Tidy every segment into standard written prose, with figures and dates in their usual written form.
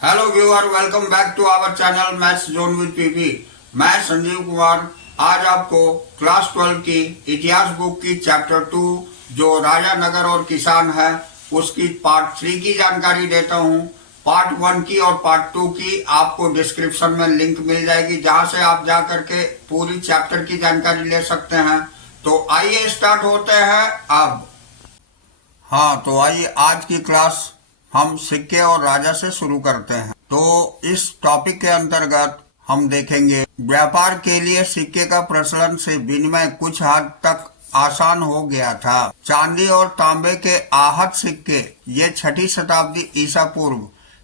Hello viewer, welcome back to our channel maths zone with PP. मैं संजीव कुमार आज आपको class 12 की इतिहास बुक की चैप्टर 2 जो राजा नगर और किसान है उसकी पार्ट 3 की जानकारी देता हूँ। पार्ट 1 की और पार्ट 2 की आपको डिस्क्रिप्शन में लिंक मिल जाएगी, जहाँ से आप जा करके पूरी चैप्टर की जानकारी ले सकते हैं। तो आइए स्टार्ट होते हैं अब। हाँ, तो आइए आज की क्लास हम सिक्के और राजा से शुरू करते हैं। तो इस टॉपिक के अंतर्गत हम देखेंगे व्यापार के लिए सिक्के का प्रचलन से विनिमय कुछ हद तक आसान हो गया था। चांदी और तांबे के आहत सिक्के ये 6ठी शताब्दी ईसा पूर्व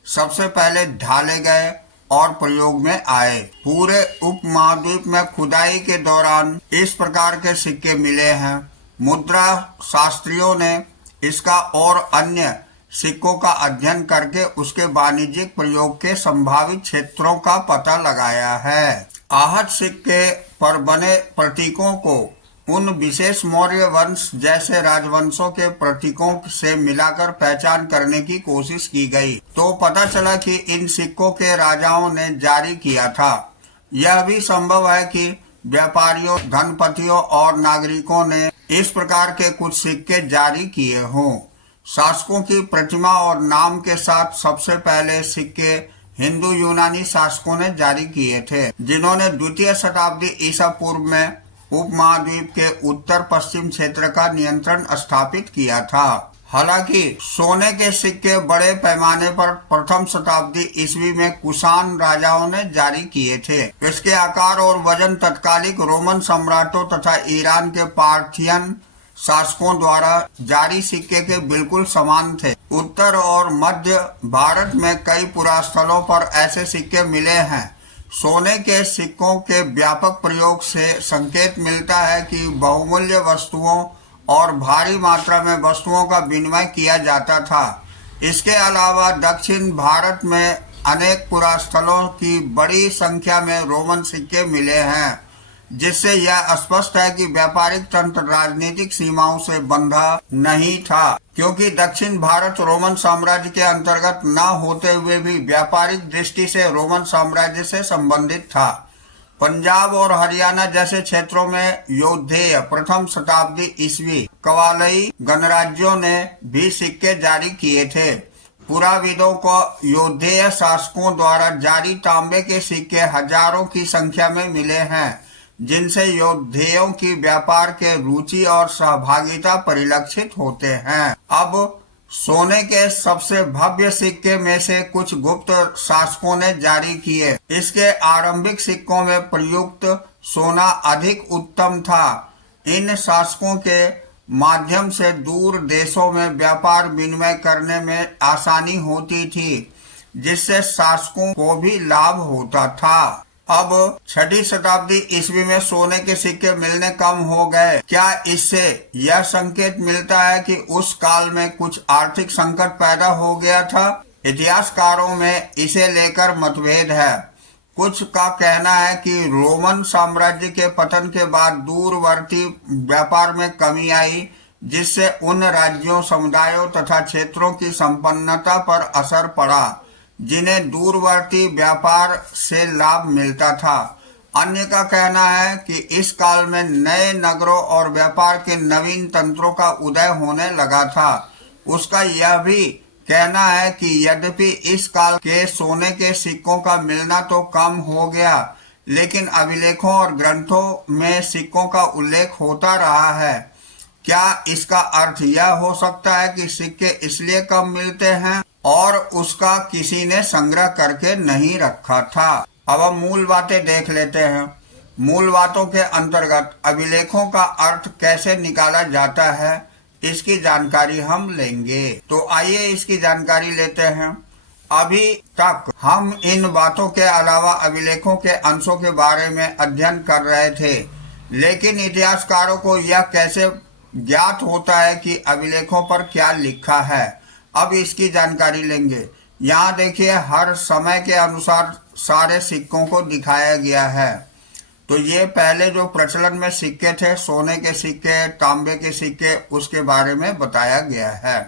सबसे पहले ढाले गए और प्रयोग में आए। पूरे उपमहाद्वीप में खुदाई के दौरान इस प्रकार के सिक्के मिले हैं। मुद्रा शास्त्रियों ने इसका और अन्य सिक्कों का अध्ययन करके उसके वाणिज्यिक प्रयोग के संभावित क्षेत्रों का पता लगाया है। आहत सिक्के पर बने प्रतीकों को उन विशेष मौर्य वंश जैसे राजवंशों के प्रतीकों से मिलाकर पहचान करने की कोशिश की गई, तो पता चला कि इन सिक्कों के राजाओं ने जारी किया था। यह भी संभव है कि व्यापारियों, धनपतियों और नागरिकों ने इस प्रकार के कुछ सिक्के जारी किए हों। शासकों की प्रतिमा और नाम के साथ सबसे पहले सिक्के हिंदू यूनानी शासकों ने जारी किए थे, जिन्होंने 2वीं शताब्दी ईसा पूर्व में उपमहाद्वीप के उत्तर पश्चिम क्षेत्र का नियंत्रण स्थापित किया था। हालांकि सोने के सिक्के बड़े पैमाने पर प्रथम शताब्दी ईस्वी में कुषाण राजाओं ने जारी किए थे। इसके आकार और वजन तत्कालिक रोमन सम्राटों तथा ईरान के पार्थियन शासकों द्वारा जारी सिक्के के बिल्कुल समान थे। उत्तर और मध्य भारत में कई पुरास्थलों पर ऐसे सिक्के मिले हैं। सोने के सिक्कों के व्यापक प्रयोग से संकेत मिलता है कि बहुमूल्य वस्तुओं और भारी मात्रा में वस्तुओं का विनिमय किया जाता था। इसके अलावा दक्षिण भारत में अनेक पुरास्थलों की बड़ी संख्या में रोमन सिक्के मिले हैं, जिससे यह स्पष्ट है कि व्यापारिक तंत्र राजनीतिक सीमाओं से बंधा नहीं था, क्योंकि दक्षिण भारत रोमन साम्राज्य के अंतर्गत न होते हुए भी व्यापारिक दृष्टि से रोमन साम्राज्य से संबंधित था। पंजाब और हरियाणा जैसे क्षेत्रों में यौधेय प्रथम शताब्दी ईस्वी कवालई गणराज्यों ने भी सिक्के जारी किए थे। पुराविदों को यौधेय शासकों द्वारा जारी तांबे के सिक्के हजारों की संख्या में मिले हैं, जिनसे यौधेयों की व्यापार के रुचि और सहभागिता परिलक्षित होते हैं। अब सोने के सबसे भव्य सिक्के में से कुछ गुप्त शासकों ने जारी किए। इसके आरंभिक सिक्कों में प्रयुक्त सोना अधिक उत्तम था। इन शासकों के माध्यम से दूर देशों में व्यापार विनिमय करने में आसानी होती थी, जिससे शासकों को भी लाभ होता था। अब 6ठी शताब्दी ईस्वी में सोने के सिक्के मिलने कम हो गए। क्या इससे यह संकेत मिलता है कि उस काल में कुछ आर्थिक संकट पैदा हो गया था? इतिहासकारों में इसे लेकर मतभेद है। कुछ का कहना है कि रोमन साम्राज्य के पतन के बाद दूरवर्ती व्यापार में कमी आई, जिससे उन राज्यों, समुदायों तथा क्षेत्रों की संपन्नता पर असर पड़ा जिन्हें दूरवर्ती व्यापार से लाभ मिलता था। अन्य का कहना है कि इस काल में नए नगरों और व्यापार के नवीन तंत्रों का उदय होने लगा था। उसका यह भी कहना है कि यद्यपि इस काल के सोने के सिक्कों का मिलना तो कम हो गया, लेकिन अभिलेखों और ग्रंथों में सिक्कों का उल्लेख होता रहा है। क्या इसका अर्थ यह हो सकता है कि सिक्के इसलिए कम मिलते हैं और उसका किसी ने संग्रह करके नहीं रखा था? अब हम मूल बातें देख लेते हैं। मूल बातों के अंतर्गत अभिलेखों का अर्थ कैसे निकाला जाता है, इसकी जानकारी हम लेंगे। तो आइए इसकी जानकारी लेते हैं। अभी तक हम इन बातों के अलावा अभिलेखों के अंशों के बारे में अध्ययन कर रहे थे, लेकिन इतिहासकारों को यह कैसे ज्ञात होता है कि अभिलेखों पर क्या लिखा है? अब इसकी जानकारी लेंगे। यहाँ देखिए, हर समय के अनुसार सारे सिक्कों को दिखाया गया है। तो ये पहले जो प्रचलन में सिक्के थे, सोने के सिक्के, तांबे के सिक्के, उसके बारे में बताया गया है।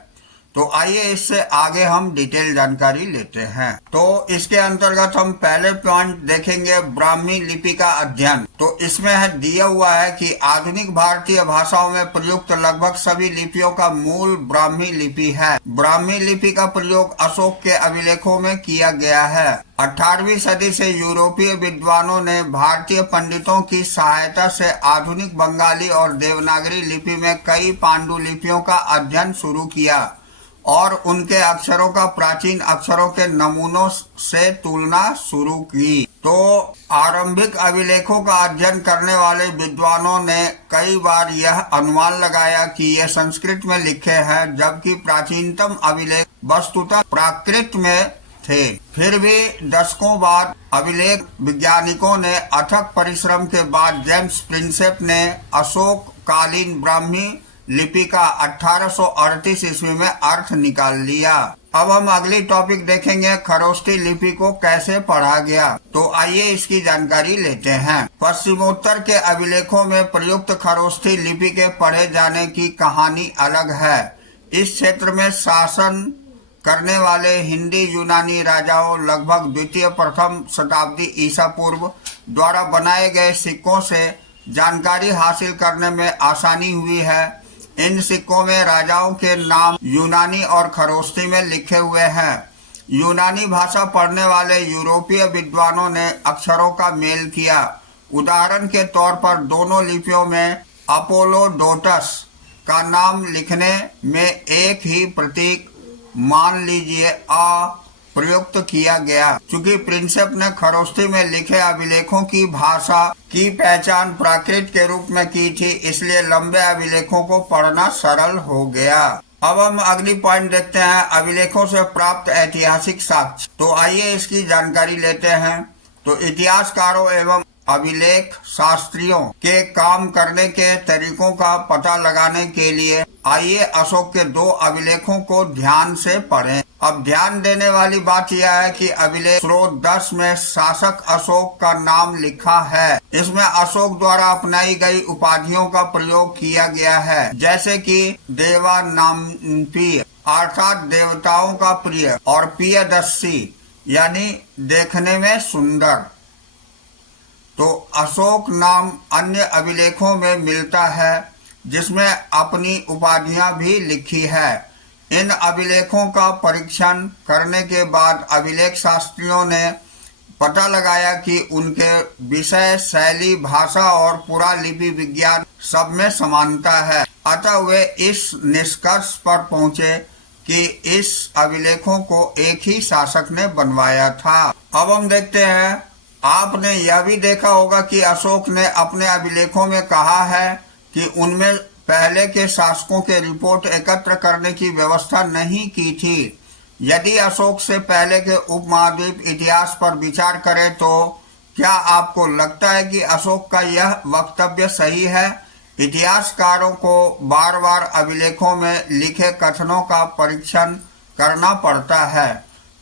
तो आइए इससे आगे हम डिटेल जानकारी लेते हैं। तो इसके अंतर्गत हम पहले पॉइंट देखेंगे ब्राह्मी लिपि का अध्ययन। तो इसमें दिया हुआ है कि आधुनिक भारतीय भाषाओं में प्रयुक्त लगभग सभी लिपियों का मूल ब्राह्मी लिपि है। ब्राह्मी लिपि का प्रयोग अशोक के अभिलेखों में किया गया है। 18वीं सदी से यूरोपीय विद्वानों ने भारतीय पंडितों की सहायता से आधुनिक बंगाली और देवनागरी लिपि में कई पांडुलिपियों का अध्ययन शुरू किया और उनके अक्षरों का प्राचीन अक्षरों के नमूनों से तुलना शुरू की। तो आरंभिक अभिलेखों का अध्ययन करने वाले विद्वानों ने कई बार यह अनुमान लगाया कि ये संस्कृत में लिखे हैं, जबकि प्राचीनतम अभिलेख वस्तुतः प्राकृत में थे। फिर भी दशकों बाद अभिलेख वैज्ञानिकों ने अथक परिश्रम के बाद जेम्स प्रिंसेप ने अशोक कालीन ब्राह्मी लिपि का 1838 ईस्वी में अर्थ निकाल लिया। अब हम अगली टॉपिक देखेंगे, खरोष्ठी लिपि को कैसे पढ़ा गया। तो आइए इसकी जानकारी लेते हैं। पश्चिमोत्तर के अभिलेखों में प्रयुक्त खरोष्ठी लिपि के पढ़े जाने की कहानी अलग है। इस क्षेत्र में शासन करने वाले हिंदी यूनानी राजाओं लगभग द्वितीय प्रथम शताब्दी ईसा पूर्व द्वारा बनाए गए सिक्कों से जानकारी हासिल करने में आसानी हुई है। इन सिक्कों में राजाओं के नाम यूनानी और खरोष्ठी में लिखे हुए हैं। यूनानी भाषा पढ़ने वाले यूरोपीय विद्वानों ने अक्षरों का मेल किया। उदाहरण के तौर पर दोनों लिपियों में अपोलोडोटस का नाम लिखने में एक ही प्रतीक, मान लीजिए अ, प्रयुक्त किया गया। चूंकि प्रिंसेप ने खरोष्ठी में लिखे अभिलेखों की भाषा की पहचान प्राकृत के रूप में की थी, इसलिए लंबे अभिलेखों को पढ़ना सरल हो गया। अब हम अगली पॉइंट देखते हैं, अभिलेखों से प्राप्त ऐतिहासिक साक्ष्य। तो आइए इसकी जानकारी लेते हैं। तो इतिहासकारों एवं अभिलेख शास्त्रियों के काम करने के तरीकों का पता लगाने के लिए आइए अशोक के दो अभिलेखों को ध्यान से पढ़ें। अब ध्यान देने वाली बात यह है कि अभिलेख स्रोत 10 में शासक अशोक का नाम लिखा है। इसमें अशोक द्वारा अपनाई गई उपाधियों का प्रयोग किया गया है, जैसे कि देवानाम्पीय अर्थात देवताओं का प्रिय और पियदस्सी यानी देखने में सुंदर। तो अशोक नाम अन्य अभिलेखों में मिलता है, जिसमें अपनी उपाधियां भी लिखी है। इन अभिलेखों का परीक्षण करने के बाद अभिलेख शास्त्रियों ने पता लगाया कि उनके विषय, शैली, भाषा और पुरालिपि विज्ञान सब में समानता है। अतः वे इस निष्कर्ष पर पहुंचे कि इस अभिलेखों को एक ही शासक ने बनवाया था। अब हम देखते हैं, आपने यह भी देखा होगा कि अशोक ने अपने अभिलेखों में कहा है कि उनमें पहले के शासकों के रिपोर्ट एकत्र करने की व्यवस्था नहीं की थी। यदि अशोक से पहले के उपमहाद्वीप इतिहास पर विचार करें तो क्या आपको लगता है कि अशोक का यह वक्तव्य सही है? इतिहासकारों को बार बार अभिलेखों में लिखे कथनों का परीक्षण करना पड़ता है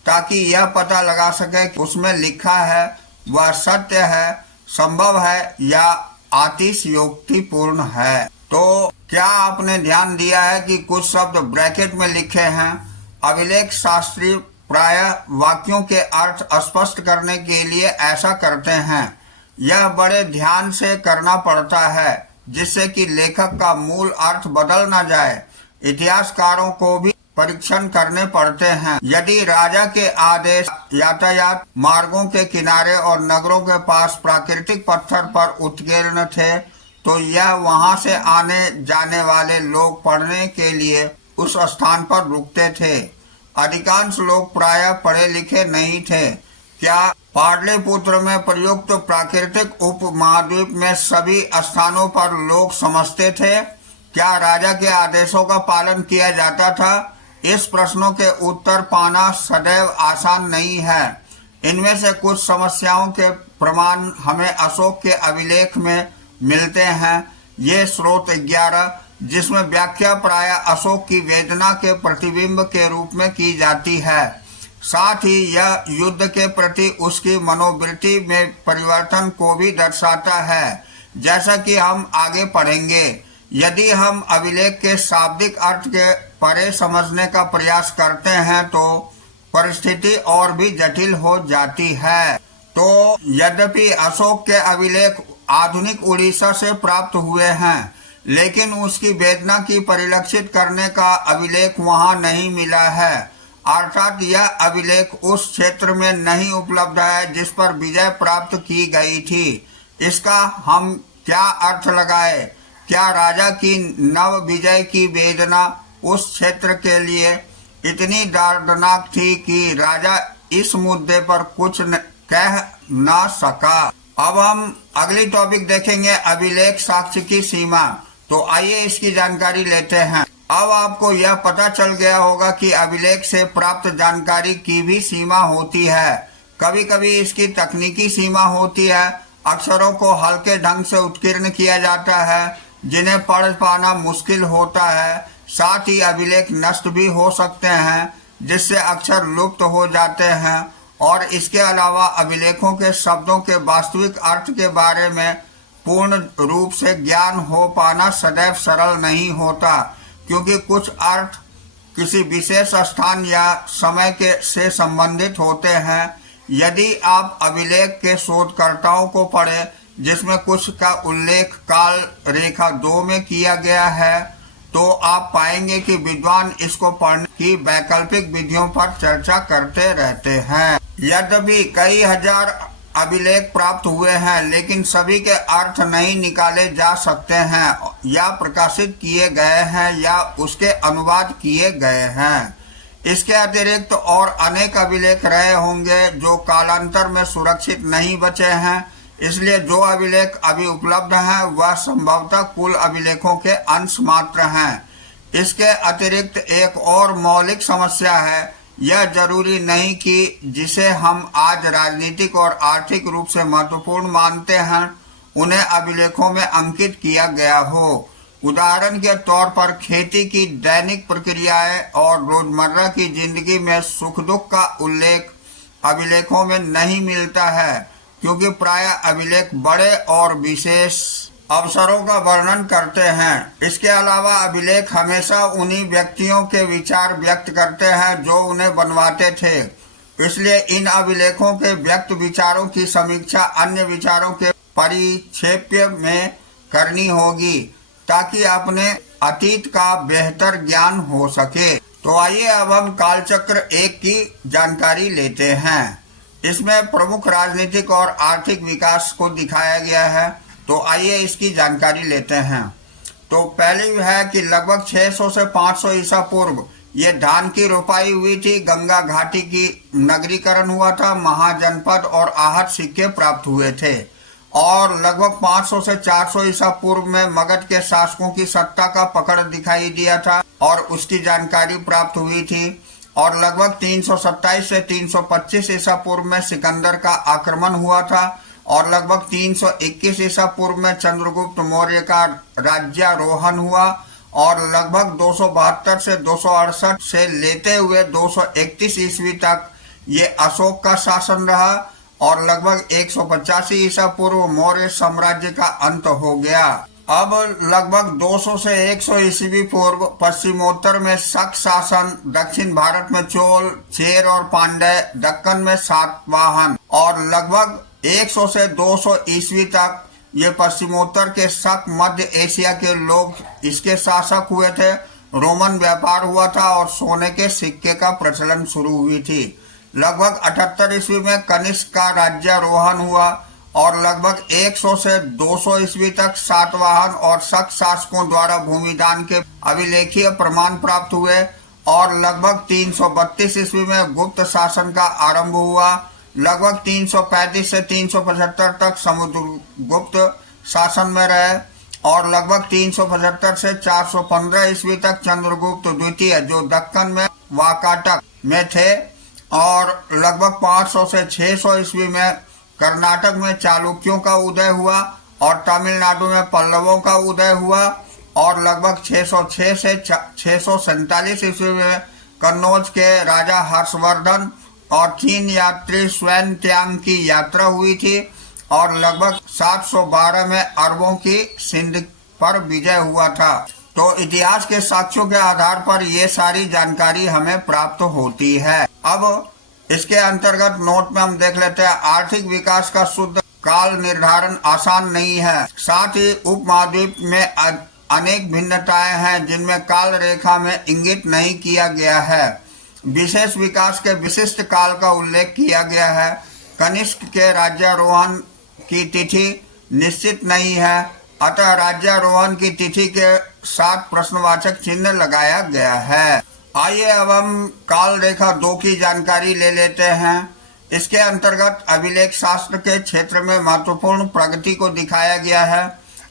ताकि यह पता लगा सके कि उसमें लिखा है वह सत्य है, संभव है या अतिशयोक्तिपूर्ण है। तो क्या आपने ध्यान दिया है कि कुछ शब्द ब्रैकेट में लिखे हैं? अभिलेख शास्त्री प्रायः वाक्यों के अर्थ स्पष्ट करने के लिए ऐसा करते हैं। यह बड़े ध्यान से करना पड़ता है जिससे कि लेखक का मूल अर्थ बदल न जाए। इतिहासकारों को भी परीक्षण करने पड़ते हैं। यदि राजा के आदेश यातायात मार्गों के किनारे और नगरों के पास प्राकृतिक पत्थर पर उत्कीर्ण थे तो यह वहां से आने जाने वाले लोग पढ़ने के लिए उस स्थान पर रुकते थे। अधिकांश लोग प्रायः पढ़े लिखे नहीं थे। क्या पाटलिपुत्र में प्रयुक्त प्राकृतिक उपमहाद्वीप में सभी स्थानों पर लोग समझते थे? क्या राजा के आदेशों का पालन किया जाता था? इस प्रश्नों के उत्तर पाना सदैव आसान नहीं है। इनमें से कुछ समस्याओं के प्रमाण हमें अशोक के अभिलेख में मिलते हैं। ये स्रोत 11 जिसमें व्याख्या प्राय अशोक की वेदना के प्रतिबिंब के रूप में की जाती है। साथ ही यह युद्ध के प्रति उसकी मनोवृत्ति में परिवर्तन को भी दर्शाता है, जैसा कि हम आगे पढ़ेंगे। यदि हम अभिलेख के शाब्दिक अर्थ के परे समझने का प्रयास करते हैं तो परिस्थिति और भी जटिल हो जाती है। तो यद्यपि अशोक के अभिलेख आधुनिक उड़ीसा से प्राप्त हुए हैं, लेकिन उसकी वेदना की परिलक्षित करने का अभिलेख वहां नहीं मिला है, अर्थात यह अभिलेख उस क्षेत्र में नहीं उपलब्ध है जिस पर विजय प्राप्त की गई थी। इसका हम क्या अर्थ लगाए? क्या राजा की नव विजय की वेदना उस क्षेत्र के लिए इतनी दर्दनाक थी कि राजा इस मुद्दे पर कुछ कह ना सका? अब हम अगली टॉपिक देखेंगे, अभिलेख साक्ष्य की सीमा। तो आइए इसकी जानकारी लेते हैं। अब आपको यह पता चल गया होगा कि अभिलेख से प्राप्त जानकारी की भी सीमा होती है। कभी कभी इसकी तकनीकी सीमा होती है। अक्षरों को हल्के ढंग से उत्कीर्ण किया जाता है जिन्हें पढ़ पाना मुश्किल होता है। साथ ही अभिलेख नष्ट भी हो सकते हैं जिससे अक्षर लुप्त हो जाते हैं। और इसके अलावा अभिलेखों के शब्दों के वास्तविक अर्थ के बारे में पूर्ण रूप से ज्ञान हो पाना सदैव सरल नहीं होता, क्योंकि कुछ अर्थ किसी विशेष स्थान या समय के से संबंधित होते हैं। यदि आप अभिलेख के शोधकर्ताओं को पढ़ें जिसमें कुछ का उल्लेख काल रेखा 2 में किया गया है, तो आप पाएंगे कि विद्वान इसको पढ़ने की वैकल्पिक विधियों पर चर्चा करते रहते हैं। यद्यपि कई हजार अभिलेख प्राप्त हुए हैं, लेकिन सभी के अर्थ नहीं निकाले जा सकते हैं या प्रकाशित किए गए हैं या उसके अनुवाद किए गए हैं। इसके अतिरिक्त और अनेक अभिलेख रहे होंगे जो कालांतर में सुरक्षित नहीं बचे हैं। इसलिए जो अभिलेख अभी उपलब्ध हैं वह संभवतः कुल अभिलेखों के अंश मात्र हैं। इसके अतिरिक्त एक और मौलिक समस्या है। यह जरूरी नहीं कि जिसे हम आज राजनीतिक और आर्थिक रूप से महत्वपूर्ण मानते हैं उन्हें अभिलेखों में अंकित किया गया हो। उदाहरण के तौर पर खेती की दैनिक प्रक्रियाएं और रोजमर्रा की जिंदगी में सुख दुख का उल्लेख अभिलेखों में नहीं मिलता है, क्योंकि प्रायः अभिलेख बड़े और विशेष अवसरों का वर्णन करते हैं। इसके अलावा अभिलेख हमेशा उन्हीं व्यक्तियों के विचार व्यक्त करते हैं जो उन्हें बनवाते थे। इसलिए इन अभिलेखों के व्यक्त विचारों की समीक्षा अन्य विचारों के परिप्रेक्ष्य में करनी होगी ताकि अपने अतीत का बेहतर ज्ञान हो सके। तो आइए अब हम कालचक्र 1 की जानकारी लेते हैं। इसमें प्रमुख राजनीतिक और आर्थिक विकास को दिखाया गया है। तो आइए इसकी जानकारी लेते हैं। तो पहली है कि लगभग 600 से 500 ईसा पूर्व ये धान की रोपाई हुई थी। गंगा घाटी की नगरीकरण हुआ था। महाजनपद और आहत सिक्के प्राप्त हुए थे। और लगभग 500 से 400 ईसा पूर्व में मगध के शासकों की सत्ता का पकड़ दिखाई दिया था और उसकी जानकारी प्राप्त हुई थी। और लगभग 327 से 325 ईसा पूर्व में सिकंदर का आक्रमण हुआ था। और लगभग 321 ईसा पूर्व में चंद्रगुप्त मौर्य का राज्यारोहण हुआ। और लगभग 272 से 268 से लेते हुए 231 ईस्वी तक ये अशोक का शासन रहा। और लगभग 185 ईसा पूर्व मौर्य साम्राज्य का अंत हो गया। अब लगभग 200 से 100 ईस्वी पूर्व पश्चिमोत्तर में शक शासन, दक्षिण भारत में चोल, चेर और पांड्य, दक्कन में सातवाहन। और लगभग 100 से 200 ईस्वी तक ये पश्चिमोत्तर के शक मध्य एशिया के लोग इसके शासक हुए थे। रोमन व्यापार हुआ था और सोने के सिक्के का प्रचलन शुरू हुई थी। लगभग 78 ईस्वी में कनिष्क का राज्यारोहण हुआ। और लगभग 100 से 200 ईस्वी तक सातवाहन और शक शासकों द्वारा भूमिदान के अभिलेखीय प्रमाण प्राप्त हुए। और लगभग 332 ईस्वी में गुप्त शासन का आरंभ हुआ। लगभग 335 से 375 तक समुद्रगुप्त शासन में रहे। और लगभग 375 से 415 ईस्वी तक चंद्रगुप्त द्वितीय जो दक्कन में वाकाटक में थे। और लगभग 500 से 600 ईस्वी में कर्नाटक में चालुक्यों का उदय हुआ और तमिलनाडु में पल्लवों का उदय हुआ। और लगभग 606 से 647 ईस्वी में कन्नौज के राजा हर्षवर्धन और चीन यात्री स्वयं त्यांग की यात्रा हुई थी। और लगभग 712 में अरबों की सिंध पर विजय हुआ था। तो इतिहास के साक्ष्यों के आधार पर ये सारी जानकारी हमें प्राप्त होती है। अब इसके अंतर्गत नोट में हम देख लेते हैं, आर्थिक विकास का शुद्ध काल निर्धारण आसान नहीं है। साथ ही उपमहाद्वीप में अनेक भिन्नताएं हैं जिनमें काल रेखा में इंगित नहीं किया गया है। विशेष विकास के विशिष्ट काल का उल्लेख किया गया है। कनिष्क के राज्यारोहण की तिथि निश्चित नहीं है, अतः राज्यारोहण की तिथि के साथ प्रश्नवाचक चिन्ह लगाया गया है। आइए अब हम काल रेखा 2 की जानकारी ले लेते हैं। इसके अंतर्गत अभिलेख शास्त्र के क्षेत्र में महत्वपूर्ण प्रगति को दिखाया गया है।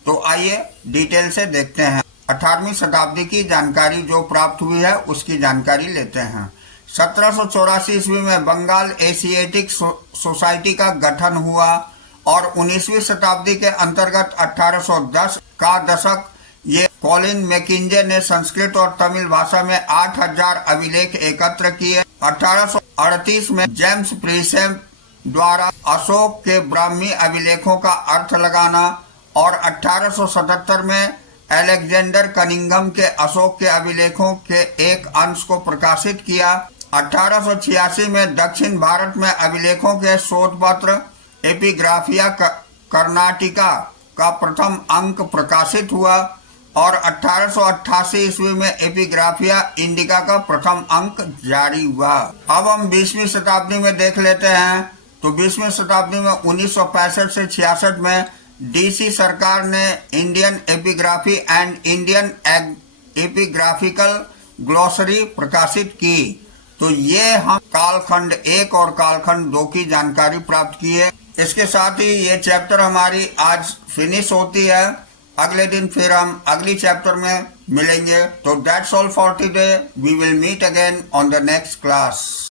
तो आइए डिटेल से देखते हैं। 18वीं शताब्दी की जानकारी जो प्राप्त हुई है उसकी जानकारी लेते हैं। 1784 ईस्वी में बंगाल एशियाटिक सोसाइटी का गठन हुआ और 19वीं शताब्दी के अंतर्गत 1810 का दशक ये कॉलिन मैकिंजे ने संस्कृत और तमिल भाषा में 8000 अभिलेख एकत्र किए। 1838 में जेम्स प्रीसेम द्वारा अशोक के ब्राह्मी अभिलेखों का अर्थ लगाना और 1877 में अलेक्जेंडर कनिंघम के अशोक के अभिलेखों के एक अंश को प्रकाशित किया। 1886 में दक्षिण भारत में अभिलेखों के शोध पत्र एपिग्राफिया कर्नाटिका का प्रथम अंक प्रकाशित हुआ और 1888 ईस्वी में एपिग्राफिया इंडिका का प्रथम अंक जारी हुआ। अब हम 20वीं शताब्दी में देख लेते हैं। तो 20वीं शताब्दी में 1965 से 66 में डीसी सरकार ने Indian epigraphy and Indian epigraphical glossary प्रकाशित की। तो ये हम कालखंड 1 और कालखंड 2 की जानकारी प्राप्त की है। इसके साथ ही ये चैप्टर हमारी आज फिनिश होती है। अगले दिन फिर हम अगली चैप्टर में मिलेंगे। तो that's all for today. We will meet again on the next class.